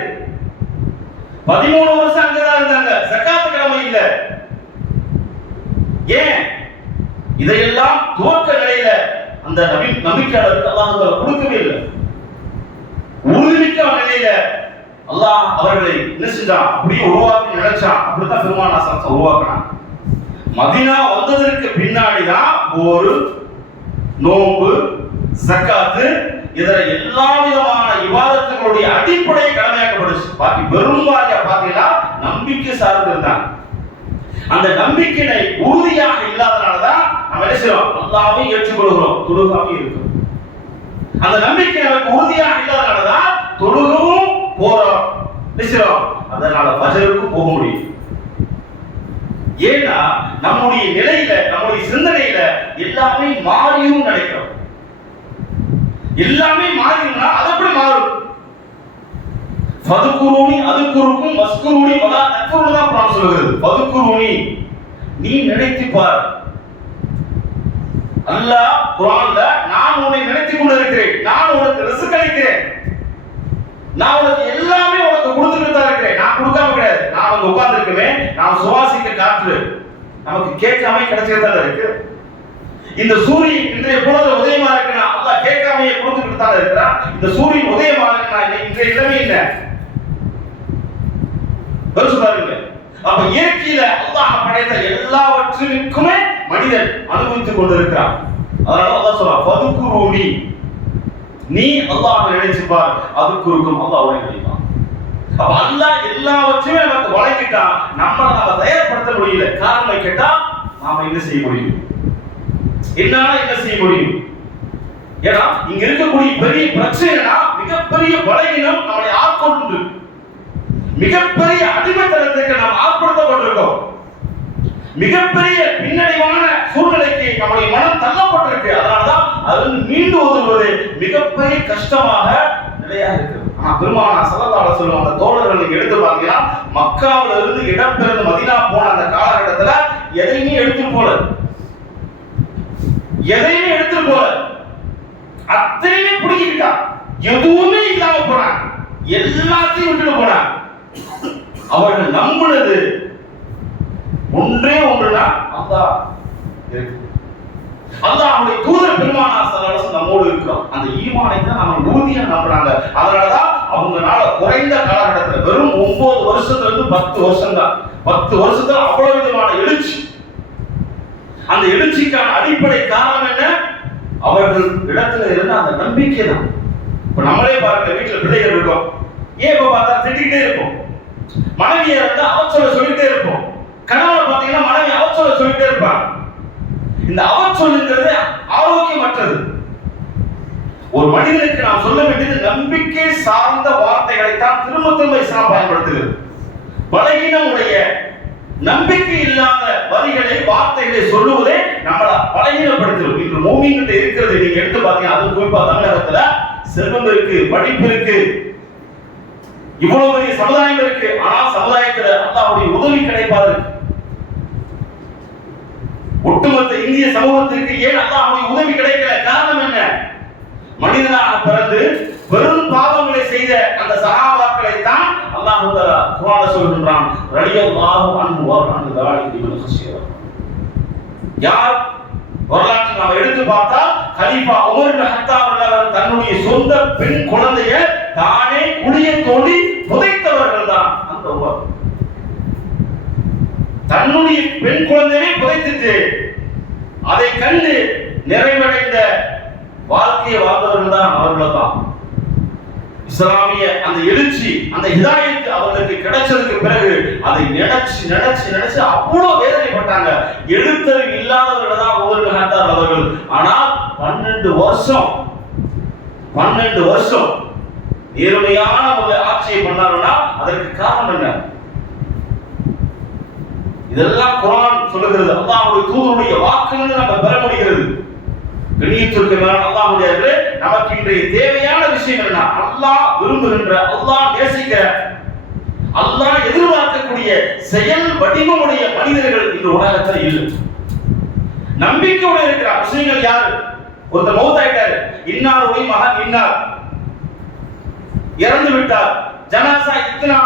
13 வருஷம் அங்கதான் இருந்தாங்க, ஜகாத் கடமை இல்ல. ஏன்? இதையெல்லாம் துவக்க நிலையில அந்த நம்பிக்கையாளருக்கு அல்லாஹ் கொடுக்கவே இல்லை. உறுதிமிக்க நிலையில அல்லாஹ் அவர்களை என்ன செஞ்சான்? அப்படியே உருவாக்கி நினைச்சான். அப்படித்தான் பெருமானார் ஸல்லல்லாஹு அலைஹி வஸல்லம் உருவாக்கினான். மதீனா வந்ததற்கு பின்னாடிதான் ஒரு நோன்பு, ஜகாத், இதர எல்லா விதமான இபாதத்துகளுடைய அடிப்படை கடமையாக்கப்படுச்சு. பாக்கி பெரும்பாலியா பாத்தீங்கன்னா நம்பிக்கை சார்ந்து இருந்தாங்க. அந்த நம்பிக்கையை உறுதியாக இல்லாதனாலதான் நம்ம என்ன செய்யறோம்? அல்லாஹ்வை ஏற்றுக்கொள்கிறோம், தொழுகாம இருக்கும். அந்த நம்பிக்கை நமக்கு உறுதியாக இல்லாதனாலதான் தொழுகவும் போறோம், நிச்சயம். அதனால ஃபஜருக்கு போக முடியும். ஏன்னா நம்முடைய நிலையில, நம்முடைய சிந்தனையில எல்லாமே மாறியும் நினைக்கிறோம். எல்லாமே மாறினா அது எப்படி மாறும்? ஃபதுகுருனி அதுகுருக்கும் வஸ்குருனி வலா தக்ஃபுருனி தான் குர்ஆன் சொல்லுகிறது. ஃபதுகுருனி, நீ நினைத்து பார். அல்லாஹ் குர்ஆன்ல நான் உன்னை நினைத்துக் கொண்டிருக்கிறேன், நான் உனக்கு ரிஸ்க் அளிக்கிறேன், நான் உனக்கு எல்லாமே உனக்கு கொடுத்துட்டு தான் இருக்கிறேன், நான் கொடுக்காம கிடையாது. நான் வந்து உட்கார்ந்து இருக்கேன், நான் சுவாசிக்க காற்று நமக்கு கேட்காம கிடைச்சிட்டு தான் இருக்கு. இந்த சூரியன் இன்றைய பொழுது உதயமா இருக்குன்னா அல்லாஹ் கேட்காமையே கொடுத்துட்டு தான் இருக்கிறான். இந்த சூரியன் உதயமா இருக்குன்னா இன்றைய நிலைமை என்ன? பாருங்க. அப்ப இயற்கையில அல்லாஹ் படைத்த எல்லாவற்றிற்குமே மனிதன் அனுபவித்துக் கொண்டிருக்கிறான். அதனால அல்லாஹ் சொல்றான், ஃபதுகுருனி, நீ அல்லாஹ்வை நினைச்சு பார், அதுக்குருக்கும் அல்லாஹ்வை நினைப்பான். அப்ப அல்லாஹ் எல்லாவற்றையும் நமக்கு வழங்கிட்டான். நம்ம தயார்படுத்த முடியல. காரணம் கேட்டா நாம என்ன செய்ய முடியும்? என்னால என்ன செய்ய முடியும்? ஏன்னா இங்க இருக்கக்கூடிய பெரிய பிரச்சனைனா மிகப்பெரிய பலவீனம் நம்மளை ஆட்கொண்டு மிகப்பெரிய அடிமைத்தனத்துக்கு நாம் ஆட்படுத்தப்பட்டிருக்கோம். மிகப்பெரிய பின்னடைவான சூழ்நிலைக்கு நம்முடைய மனம் தள்ளப்பட்டிருக்கு. அதனாலதான் அது மீண்டு வருவது மிகப்பெரிய கஷ்டமாக நிலையா இருக்கு. ஆனா பெருமானார் ஸல்லல்லாஹு அலைஹி வஸல்லம் அந்த தோழர்கள் நீங்க எடுத்து பாத்தீங்கன்னா மக்காவில இருந்து இடம்பெயர்ந்து மதீனா போன அந்த காலகட்டத்துல எதையுமே எடுத்துட்டு போல, எதையுமே எடுத்துட்டு போல, அத்தனையுமே பிடிக்கிட்டா, எதுவுமே இல்லாம போனாங்க, எல்லாத்தையும் விட்டுட்டு போனாங்க. அவர்கள் நம்பினது ஒன்றே ஒன்றுனா அல்லாஹ் இருக்கு. அல்லாஹ்வுடைய தூதர் பெருமானார் ஸல்லல்லாஹு அலைஹி வஸல்லம் நம்மோடு இருக்கிறோம். அந்த ஈமானை தான் நம்ம உறுதியா நம்புறாங்க. அதனாலதான் அவங்கனால குறைந்த காலகட்டத்தில் வெறும் 9 வருஷத்துல இருந்து 10 வருஷம் தான், 10 வருஷத்துல அவ்வளவு விதமான எழுச்சி. அந்த எழுச்சிக்கான அடிப்படை காரணம் என்ன? அவர்கள் இடத்துல இருந்த அந்த நம்பிக்கை தான். இப்ப நம்மளே பாருங்க, வீட்டுல பிள்ளைகள் இருக்கும், ஏன் இப்ப பார்த்தா திட்டிகிட்டே இருக்கும், மனைவியை இருந்தா அவச்சொல்ல சொல்லிட்டே இருப்போம், கணவனை பார்த்தீங்கன்னா மனைவி அவச்சொல்ல சொல்லிட்டே இருப்பாங்க. இந்த அவச்சொல்லுங்கிறது ஆரோக்கியமற்றது. ஒரு மனிதனுக்கு நாம் சொல்ல வேண்டியது நம்பிக்கை சார்ந்த வார்த்தைகளை தான் திரும்ப திரும்ப இஸ்லாம் பயன்படுத்துகிறது. பலகீனமுடைய நம்பிக்கை இல்லாத வரிகளை, வார்த்தைகளை சொல்லுவதே நம்மள பலகீனப்படுத்தும். இன்று மூமின்கிட்ட இருக்கிறது நீங்க எடுத்து பாத்தீங்கன்னா, அது குறிப்பா தமிழகத்துல செல்வம் இருக்கு, படிப்பு இருக்கு, இவ்வளவு பெரிய சமுதாயம் இருக்கு. ஆனா சமுதாயத்துல அல்லாஹ்வுடைய உதவி கிடைப்பாது. ஒட்டுமொத்த இந்திய சமூகத்திற்கு ஏன் அல்லாஹ்வுடைய உதவி கிடைக்கல? காரணம் என்ன? மனிதனாக பிறந்து பெரும் பாவங்களை செய்த அந்த சஹாபாக்களை தான் அல்லாஹ் தஆலா குர்ஆன்ல சொல்றான், ரலியல்லாஹு அன்ஹு வ அன் தாலிக இப்னு ஹுசைர். யார் வரலாற்றை நாம் எடுத்து பார்த்தா கலீஃபா உமர் இப்னு ஹத்தாப் அவர்கள் தன்னுடைய சொந்த பெண் குழந்தையை தானே குழியை தோண்டி புதைத்தவர்கள் தான் அந்த உமர். தன்னுடைய பெண் குழந்தையை புதைத்துட்டு அதை கண்டு நிறைவடைந்த வாழ்க்கையை வாழ்ந்தவர்கள் தான் அவர்கள் தான். இஸ்லாமிய அந்த எழுச்சி, அந்த ஹிதாயத் அவர்களுக்கு கிடைச்சதுக்கு பிறகு அதை நினைச்சு அவ்வளவு வேதனைப்பட்டாங்க. எழுத்தறிவு இல்லாதவர்கள் தான் ஒவ்வொரு காத்தார் அவர்கள். ஆனால் 12 வருஷம் நேர்மையான ஒரு ஆட்சியை பண்ணாங்கன்னா அதற்கு காரணம் என்ன? இதெல்லாம் குர்ஆன் சொல்லுகிறது. அல்லாஹ்வுடைய தூதருடைய வாக்குன்னு நம்ம பெற முடிகிறது. கண்ணியத்திற்கு மேலான அல்லாஹ்வுடையவர்களே, நமக்கு இன்றைய தேவையான விஷயம் என்ன? அல்லாஹ் விரும்புகின்ற, அல்லாஹ் நேசிக்கிற, அல்லாஹ் எதிர்பார்க்கக்கூடிய செயல் வடிவமுடைய மனிதர்கள் இந்த உலகத்தில் இல்லை. நம்பிக்கையோட இருக்கிற முஸ்லிம்கள் யாரு? ஒருத்தர் மௌத்தாயிட்டாரு, இன்னாருடைய மகன் இன்னார் இறந்து விட்டார், ஜனாசா இத்தனா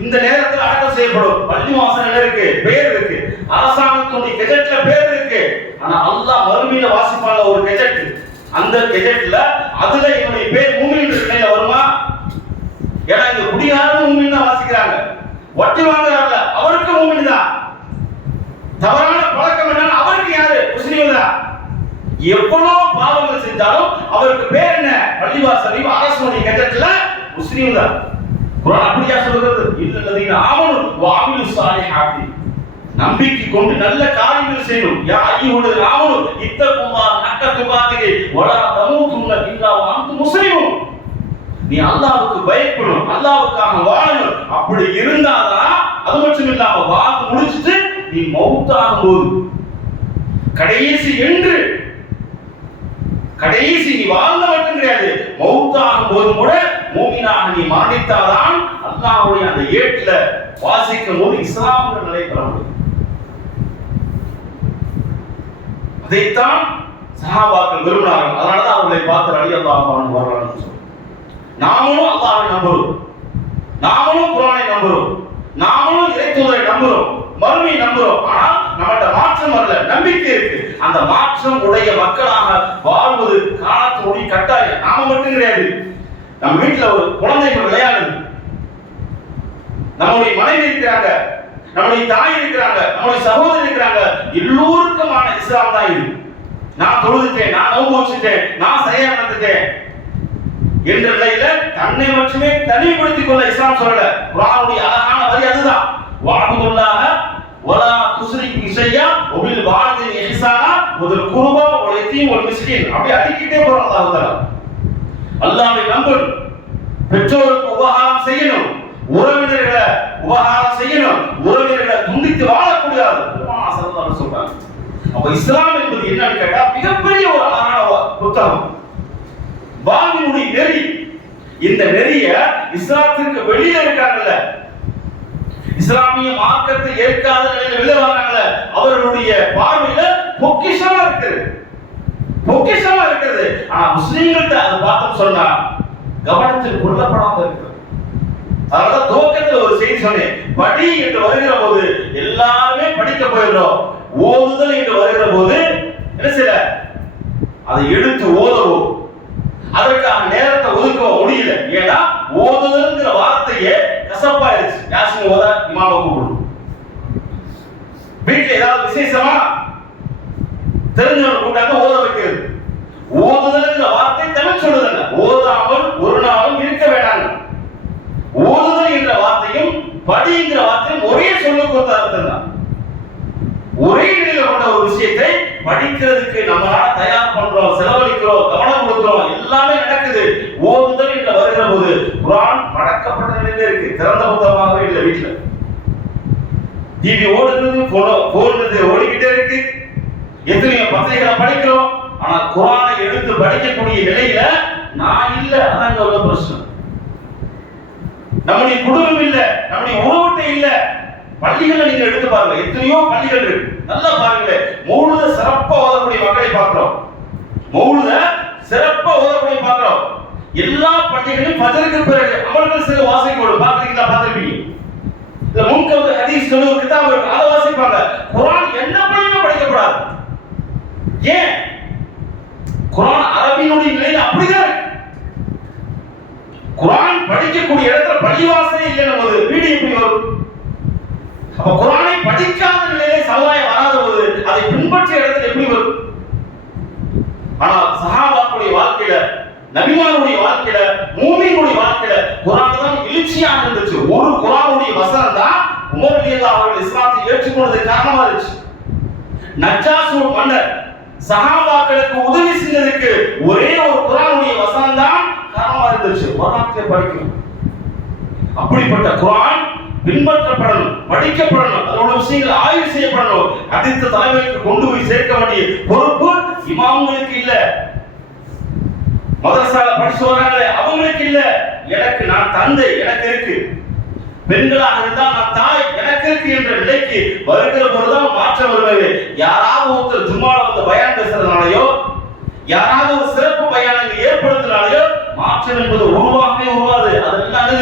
இந்த நேரத்தில் அடக்கம் செய்யப்படும், பள்ளி வாசல்ல இருக்கு, பேர் இருக்கு, அரசாங்கத்துடைய கெஜெட்ல பேர் இருக்கு. ஆனா அல்லாஹ் மறுமையில வாசிப்பான ஒரு கெஜெட், அந்த கெஜெட்ல அதுல இவனுடைய பேர் மூமின் நிலையில வருமா? ஏன்னா இந்த குடியாரன் மூமின் தான் வாசிக்கிறாங்க, வட்டி வாங்குறாங்கல அவருக்கு மூமின் தான், தவறான பழக்கம் என்ன அவருக்கு யாரு? முஸ்லிம் தான். எவ்வளவு பாவங்கள் செஞ்சாலும் அவருக்கு பேர் என்ன? பள்ளிவாசல் அரசுடைய கெஜெட்ல முஸ்லிம் தான். குர்ஆன் அப்படியா சொல்கிறது? இல்லல்லதீன ஆமனு வ அமிலு ஸாலிஹாத்தி, நம்பிக்கை கொண்டு நல்ல காரியங்கள் செய்யணும். யா அய்யுஹல் ஆமனு இத்தகுல்லாஹ ஹக்க துகாத்திஹி வ லா தமூதுன்ன இல்லா வ அன்தும் முஸ்லிமூன். நீ அல்லாஹ்வுக்கு பயப்படணும், அல்லாஹ்வுக்காக வாழணும். அப்படி இருந்தாதான், அது மட்டும் இல்லாம வாழ்ந்து முடிச்சிட்டு நீ மௌத்தாகும் போது கடைசி நீ வாழ்ந்த மட்டும் கிடையாது, மௌத்தாகும் போது கூட மூமினாக நீ மரணித்தாதான் அல்லாஹ்வுடைய அந்த ஏட்டில வாசிக்கும் போது இஸ்லாமிய நிலை பெற முடியும். அதைத்தான் சஹாபாக்கள் விரும்பினார்கள். அதனாலதான் அவர்களை பார்த்து ரலியல்லாஹு அன்ஹு வர்றாங்க. நாமும் அல்லாஹ்வை நம்புறோம், நாமும் குர்ஆனை நம்புறோம், நாமும் இறைத்தூதரை நம்புறோம், மறுமையை நம்புறோம். ஆனால் நம்மகிட்ட மாற்றம் வரல, நம்பிக்கை இருக்கு. அந்த மாற்றம் உடைய மக்களாக வாழ்வது காலத்தினுடைய கட்டாயம். நாம மட்டும் கிடையாது, நம்ம வீட்டுல ஒரு குழந்தைகள் விளையாடுது, நம்முடைய மனைவி இருக்கிறாங்க, நம்முடைய தாய் இருக்கிறாங்க, நம்முடைய சகோதரர் இருக்கிறாங்க, எல்லோருக்குமான இஸ்லாம் தான் இது. நான் தொழுதுட்டேன், நான் நோன்பு வச்சுட்டேன், நான் சரியா நடந்துட்டேன் என்ற நிலையில தன்னை மட்டுமே தனிப்படுத்திக் கொள்ள இஸ்லாம் சொல்லல. குர்ஆனுடைய அழகான வரி அதுதான். வஅபுதுல்லாஹ வலா துஸ்ரிகு பிஷையா வபில் வாலிதைனி இஹ்சானா வதில் குர்பா வல் யதீம் வல் மிஸ்கீன். அப்படி அடிக்கிட்டே போறான் அல்லாஹ் தஆலா. அல்லாஹ்வை நம்பணும், பெற்றோருக்கு உபகாரம் செய்யணும், உறவினர்களை உபகாரம் செய்யணும், உறவினர்களை துண்டித்து வாழக்கூடாது சொல்றாங்க. அப்ப இஸ்லாம் என்பது என்னன்னு கேட்டா மிகப்பெரிய ஒரு அழகான புத்தகம், வாழ்வினுடைய நெறி. இந்த நெறிய இஸ்லாத்திற்கு வெளியில இருக்காங்கல்ல, இஸ்லாமிய மார்க்கத்தை ஏற்காத நிலையில வெளியே வராங்கல்ல, அவர்களுடைய பார்வையில பொக்கிஷமா இருக்கிறது. ஆனா முஸ்லிம்கள்ட்ட அதை பார்த்தோம் சொன்னா கவனத்தில் கொள்ளப்படாம இருக்கிறது. அதனால துவக்கத்தில் ஒரு செய்தி சொன்னேன், படி என்று வருகிற போது எல்லாருமே படிக்க போயிடுறோம், ஓதுதல் என்று வருகிற போது என்ன செய்யல, அதை எடுத்து ஓதவும் அதற்கான நேரத்தை ஒதுக்க முடியல. ஏன்னா ஓதுதல்ங்கிற வார்த்தையே கசப்பாயிருச்சு. யாசின் ஓத இமாம கூப்பிடும், வீட்டுல ஏதாவது விசேஷமா தெரிஞ்சவங்க கூட்டாங்க ஓத வைக்கிறது. ஓதுதல்ங்கிற வார்த்தை தமிழ் சொல்லுதுங்க, ஓதாமல் ஒரு நாளும் இருக்க வேண்டாங்க. ஓதுதல் என்ற வார்த்தையும் படிங்கிற வார்த்தையும் ஒரே சொல்லுக்கு அர்த்தம் தான். ஒரே நிலையில கொண்ட ஒரு விஷயத்தை படிக்கிறதுக்கு நம்மளால தயார் பண்றோம், செலவழிக்கிறோம், கவனம் கொடுக்கிறோம், எல்லாமே நடக்குது. ஓதுதல் என்ற வருகிற போது குர்ஆன் பழக்கப்பட்ட நிலையில இருக்கு, திறந்த புத்தகமாகவே இல்லை. வீட்டுல டிவி ஓடுறது, போன் ஓடிக்கிட்டே இருக்கு, எத்தனையோ பத்திரிகைகளை படிக்கிறோம். ஆனா குர்ஆனை எடுத்து படிக்கக்கூடிய நிலையில நான் இல்ல. அதான் உள்ள பிரச்சனை. நம்முடைய குடும்பம் இல்ல, நம்முடைய உறவுட்டை இல்ல. பள்ளிகளை நீங்க எடுத்து பாருங்க, எத்தனையோ பள்ளிகள் இருக்கு, நல்லா பாருங்க. மௌலுத சிறப்பா ஓதக்கூடிய மக்களை பார்க்கிறோம், மௌலுத சிறப்பா ஓதக்கூடிய பார்க்கிறோம். எல்லா பள்ளிகளிலும் ஃபஜ்ருக்கு பிறகு அமல்கள் சில வாசிக்கணும், பார்த்திருக்கீங்களா? பார்த்திருப்பீங்க. இந்த முன்கவு ஹதீஸ் சொல்லுற கிதாப் இருக்கு, அதை வாசிப்பாங்க. குர்ஆன் என்ன பள்ளியிலும் படிக்கப்படாது. ஏன்? குர்ஆன் அரபியினுடைய நிலையில அப்படிதான் இருக்கு. குர்ஆன் படிக்கக்கூடிய இடத்துல பள்ளிவாசலே இல்லைன்னு போது வீடு எப்படி வரும்? அப்ப குர்ஆனை படிக்காத நிலையிலே சமுதாயம் வராத போது அதை பின்பற்றிய இடத்துல எப்படி வரும்? ஆனால் சஹாபாக்களுடைய வாழ்க்கையில, நபிமாருடைய வாழ்க்கையில, மூமின்களுடைய வாழ்க்கையில குர்ஆன் தான் எழுச்சியாக இருந்துச்சு. ஒரு குர்ஆனுடைய வசனம் தான் உமர் ரலியல்லாஹு அவர்கள் இஸ்லாத்தை ஏற்றுக்கொண்டதுக்கு காரணமா இருந்துச்சு. நஜ்ஜாஷ் மன்னர் சஹாபாக்களுக்கு உதவி செஞ்சதுக்கு ஒரே ஒரு குர்ஆனுடைய வசனம் தான் காரணமா இருந்துச்சு. குர்ஆனை படிக்கணும். அப்படிப்பட்ட குர்ஆன் பின்பற்றப்படணும், படிக்கப்படணும், அதோட விஷயங்கள் ஆய்வு செய்யப்படணும். அடுத்த தலைவருக்கு கொண்டு போய் சேர்க்க வேண்டிய பொறுப்பு இமாம்களுக்கு இல்ல, மதரசால படிச்சு வராங்களே அவங்களுக்கு இல்ல. எனக்கு நான் தந்தை, எனக்கு இருக்கு. பெண்களாக இருந்தால் நான் தாய், எனக்கு இருக்கு என்ற நிலைக்கு வருகிற பொழுதுதான் மாற்றம் வருவது. யாராவது ஒருத்தர் ஜும்மால வந்து பயான் பேசுறதுனாலயோ, யாராவது ஒரு சிறப்பு பயானங்கள் ஏற்படுத்தினாலயோ மாற்றம் என்பது உருவாகவே உருவாது. அதெல்லாம்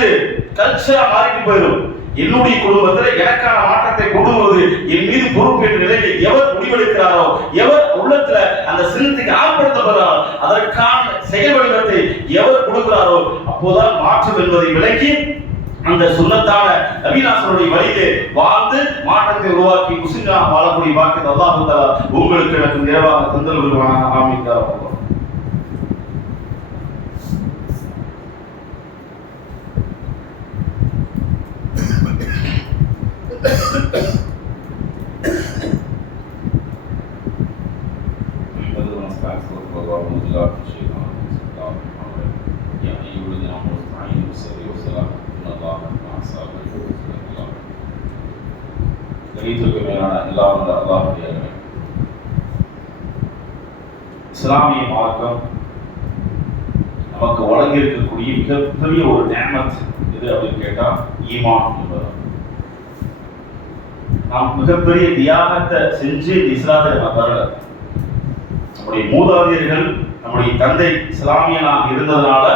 கல்ச்சரா மாறிட்டு போயிடும். என்னுடைய குடும்பத்தில் எனக்கான மாற்றத்தை கொண்டு வருவது என் மீது பொறுப்பு என்ற நிலையில் எவர் முடிவெடுக்கிறாரோ, எவர் உள்ளத்துல அந்த சின்னத்துக்கு ஆட்படுத்தப்படுறாரோ, அதற்கான செயல் வடிவத்தை எவர் கொடுக்கிறாரோ அப்போதான் மாற்றம் என்பதை விளக்கி அந்த சுன்னத்தான நபிநாசருடைய வழியிலே வாழ்ந்து மாற்றத்தை உருவாக்கி முஸ்லிம்களாக வாழக்கூடிய பாக்கியத்தை அல்லாஹ் தஆலா உங்களுக்கு எனக்கு நிறைவாக தந்தருள்வானாக. ஆமீன். இஸ்லாமிய மார்க்கம் நமக்கு வழங்கி இருக்கக்கூடிய மிகப்பெரிய ஒரு நிஅமத் எது அப்படின்னு கேட்டா ஈமான் என்பது. நாம் மிகப்பெரிய தியாகத்தை செஞ்சு இந்த இஸ்லாத்தை நம்ம வரல. நம்முடைய மூதாதையர்கள், நம்முடைய தந்தை இஸ்லாமியனாக இருந்ததுனால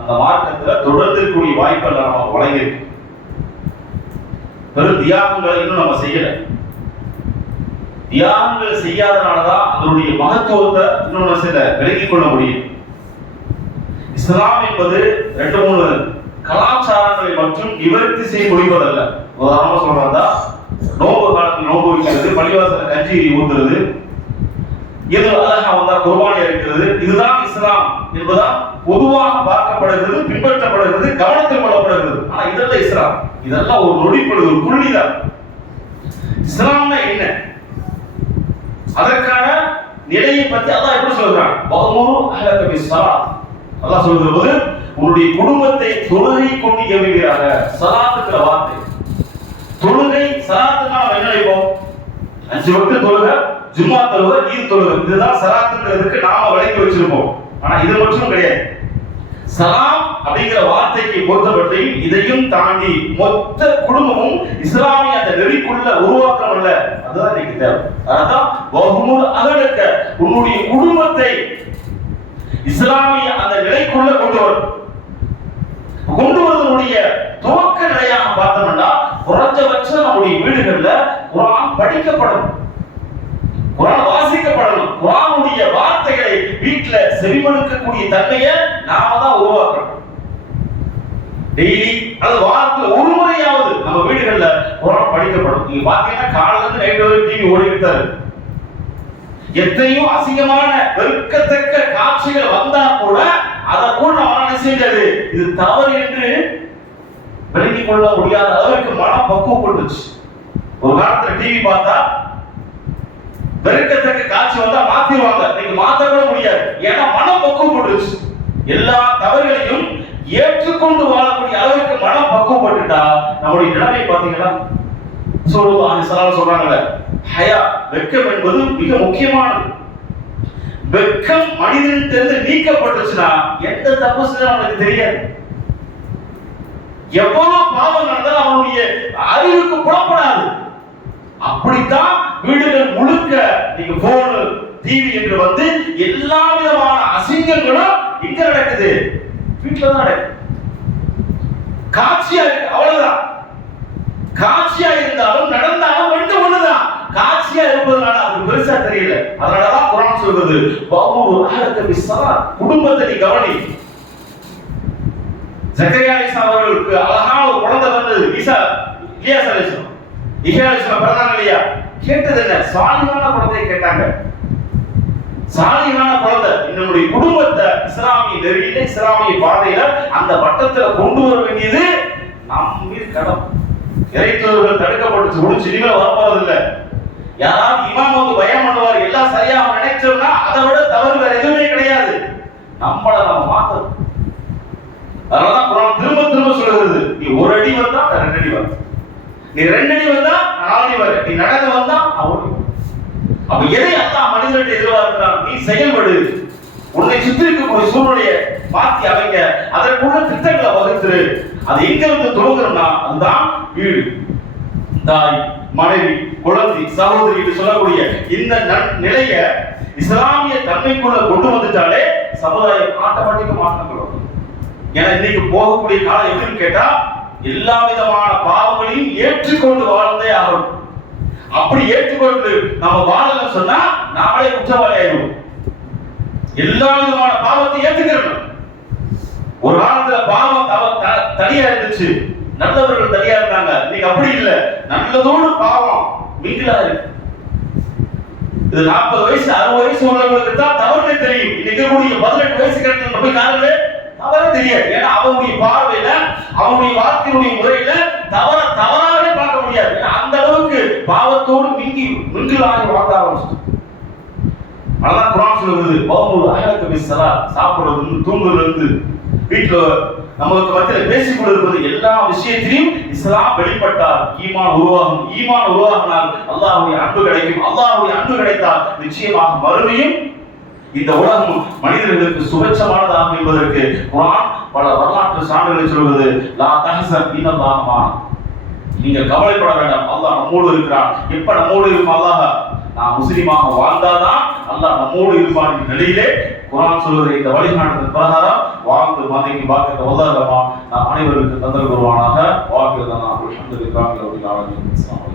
அந்த மார்க்கத்துல தொடர்ந்து இருக்கக்கூடிய வாய்ப்பெல்லாம் நமக்கு வழங்கியிருக்கு. பெரும் தியாகங்களை இன்னும் நம்ம செய்யல. தியாகங்கள் செய்யாதனாலதான் அதனுடைய மகத்துவத்தை இன்னொன்னு சில விலகிக் கொள்ள முடியும். இஸ்லாம் என்பது 2-3 கலாச்சாரங்களை மற்றும் நிவர்த்தி செய்ய முடிவதல்ல. உதாரணமா சொல்றதா, நோன்பு காலத்தில் நோன்பு வைக்கிறது, பள்ளிவாசல கஞ்சி ஊத்துறது, இது அழகா வந்தா குர்பானி இருக்கிறது, இதுதான் இஸ்லாம் என்பதுதான் பொதுவாக பார்க்கப்படுகிறது, பின்பற்றப்படுகிறது, கவனத்தில் கொள்ளப்படுகிறது. ஆனா இதெல்லாம் இஸ்லாம், இதெல்லாம் ஒரு நொடிப்பொழுது, ஒரு புள்ளிதான். இஸ்லாம்னா என்ன, அதற்கான நிலையை பற்றி அல்லாஹ் எப்படி சொல்றான்? வஅமுரு அஹ்லக பிஸ்ஸலாத். அல்லாஹ் சொல்றது உன்னுடைய குடும்பத்தை தொழுகை கொண்டு ஏவுகிறாங்க. ஸலாத்துங்கிற வார்த்தை, தொழுகை, ஸலாத்துனா நம்ம என்ன நினைப்போம்? 5 வக்து தொழுகை, ஜும்மா தொழுகை, ஈத் தொழுகை, இதுதான் ஸலாத்துங்கிறதுக்கு நாம விளக்கி வச்சிருப்போம். ஆனா இது மட்டும் கிடையாது. சலாம் அப்படிங்கிற வார்த்தைக்கு பொறுத்தப்பட்டையும் இதையும் தாண்டி மொத்த குடும்பமும் இஸ்லாமிய அந்த நெறிக்குள்ள உருவாக்கம் அல்ல. அதுதான் இன்னைக்கு தேவை. அதான் வஹுமுல் அஹ்லக, உன்னுடைய குடும்பத்தை இஸ்லாமிய அந்த நிலைக்குள்ள கொண்டு வருவதனுடைய துவக்க நிலையாக பார்த்தோம்னா குறைஞ்சபட்சம் நம்முடைய வீடுகள்ல குர்ஆன் படிக்கப்படும், குர்ஆன் வாசிக்கப்படணும். குர்ஆனுடைய வார்த்தைகளை வீட்டுல செவிமடுக்கக்கூடிய தன்மையை நாம தான் உருவாக்கணும். டெய்லி அது வாரத்துல ஒரு முறையாவது நம்ம வீடுகள்ல குர்ஆன் படிக்கப்படும். நீங்க பாத்தீங்கன்னா காலையில இருந்து நைட் வரை டிவி ஓடிட்டு தான் இருக்கு. எத்தனையோ அசிங்கமான வெறுக்கத்தக்க காட்சிகள் வந்தா கூட அதை கூட நம்ம செஞ்சது இது தவறு என்று விளங்கிக் கொள்ள முடியாத அளவுக்கு மனம் பக்குவப்பட்டுச்சு. ஒரு காலத்துல டிவி பார்த்தா வெறுக்கத்தக்க காட்சி வந்தா மாத்திடுவாங்க, நீங்க மாத்த கூட முடியாது. ஏன்னா மனம் பக்குவப்பட்டுச்சு. எல்லா தவறுகளையும் ஏற்றுக்கொண்டு வாழக்கூடிய அளவுக்கு மனம் பக்குவப்பட்டுட்டா நம்முடைய நிலைமை பாத்தீங்கன்னா சொல்றாங்கல்ல, ஹயா, வெட்கம் என்பது மிக முக்கியமானது. வெட்கம் மனிதனிலிருந்து நீக்கப்பட்டுச்சுன்னா எந்த தப்பு செஞ்சாலும் அவனுக்கு தெரியாது. எவ்வளவு பாவம் நடந்தாலும் அவனுடைய அறிவுக்கு புலப்படாது. அப்படித்தான் வீடுகள் முழுக்க நீங்க போன், டிவி என்று வந்து எல்லா விதமான அசிங்கங்களும் இங்க நடக்குது, வீட்டுல தான் நடக்குது. காட்சியா இருக்கு, அவ்வளவுதான். காட்சியா இருந்தாலும் நடந்தாலும் ரெண்டு ஒண்ணுதான். காட்சியா இருப்பதனால அது பெருசா தெரியல. அதனாலதான் குர்ஆன் சொல்றது வஅமுரு அஹ்லக பிஸ்ஸலாத், குடும்பத்தை நீ கவனி. ஜக்கரியா அவர்களுக்கு அழகான ஒரு குழந்தை வந்தது, இலியாஸ் அலைஹிஸ்ஸலாம். இஹ்லாஸ்ல பிறந்தாங்க இல்லையா, கேட்டது என்ன? சாலிஹான குழந்தையை கேட்டாங்க. சாலிஹான குழந்தை நம்முடைய குடும்பத்தை இஸ்லாமிய நெறியில, இஸ்லாமிய பாதையில அந்த வட்டத்துல கொண்டு வர வேண்டியது நம் மீது கடமை. இறைத்தூதர்கள் தடுக்கப்பட்டு முடிச்சு இனிமேல் வரப்போறதில்லை. யாராவது இமாம் வந்து பயம் பண்ணுவார், எல்லாம் சரியா நினைச்சோம்னா அதை விட தவறு வேற எதுவுமே கிடையாது. நம்மளை நம்ம மாத்தணும். அதனாலதான் குர்ஆன் திரும்ப திரும்ப சொல்கிறது, நீ ஒரு அடி வந்தா 2 அடி வர, நீ 2 அடி வந்தா 4 அடி வர, நீ நடந்து வந்தா ஓடி. அப்ப எதை அல்லாஹ் மனிதர்கிட்ட எதிர்பார்க்கிறான்? நீ செயல்படு. உன்னை சுற்றி இருக்கக்கூடிய சூழ்நிலையை மாற்றி அமைக்க அதற்குள்ள திட்டங்களை வகுத்து அது எங்க இருந்து துவங்குறோம்னா அதுதான் வீடு, தாய், மனைவி, குழந்தை, சகோதரி என்று சொல்லக்கூடிய இந்த நிலைய இஸ்லாமிய தன்மைக்குள்ள கொண்டு வந்துட்டாலே சமுதாயம் ஆட்டோமேட்டிக்கா மாற்றங்கள் வரும். ஏன்னா இன்னைக்கு போகக்கூடிய காலம் எப்படின்னு கேட்டா எல்லா விதமான பாவங்களையும் ஏற்றுக்கொண்டு வாழ்ந்தே ஆகணும். அப்படி ஏற்றுக்கொண்டு நம்ம வாழல சொன்னா நாமளே குற்றவாளி ஆயிடுவோம். எல்லா விதமான பாவத்தை ஏற்றுக்கிறோம். ஒரு காலத்துல பாவம் தனியா இருந்துச்சு, நல்லவர்கள் தனியா இருந்தாங்க. இன்னைக்கு அப்படி இல்ல, நல்லதோடு பாவம் மிங்கிலா இருக்கு. இது 40 வயசு 60 வயசு உள்ளவங்களுக்கு தான் தவறு தெரியும். இன்னைக்கு கூடிய 18 வயசுக்கு போய் காரணமே தவறு தெரியாது. ஏன்னா அவனுடைய பார்வையில, அவனுடைய வாழ்க்கையுடைய முறையில தவறாகவே பார்க்க முடியாது. அந்த அளவுக்கு பாவத்தோடு மிங்கிலாகி வாழ்ந்த ஆரம்பிச்சு. அதான் குர்ஆன் சொல்லுது, பௌமுல் அஹலக பிஸ்ஸலாத், சாப்பிடுறது, தூங்குறது, வீட்டுல நமக்கு மத்தியில பேசிக் கொண்டிருப்பது, எல்லா விஷயத்திலையும் இஸ்லாம் வெளிப்பட்டால் ஈமான் உருவாகும். ஈமான் உருவாகினால் அல்லாஹ்வுடைய அன்பு கிடைக்கும். அல்லாஹ்வுடைய அன்பு கிடைத்தால் நிச்சயமாக மறுமையும் இந்த உலகம் மனிதர்களுக்கு சுபட்சமானதாக என்பதற்கு குர்ஆன் பல வரலாற்று சான்றுகளை சொல்வது, லா தஹஸன் இன்னல்லாஹ் மஅனா, நீங்கள் கவலைப்பட வேண்டாம், அல்லாஹ் நம்மோடு இருக்கிறான். எப்ப நம்மோடு இருக்கும் அல்லாஹ்? நான் முஸ்லிமாக வாழ்ந்தாதான் அல்லாஹ் நம்மோடு இருப்பான் நிலையிலே குர்ஆன் சொல்வதை இந்த வழிகாட்டுதல் பிரகாரம் வாழ்ந்து மதைக்கு வாக்கு வல்லரமா நாம் அனைவருக்கு தந்தல் வருவானாக. வாக்குதான் அல்ஹம்துலில்லாஹி ரப்பில் ஆலமீன்.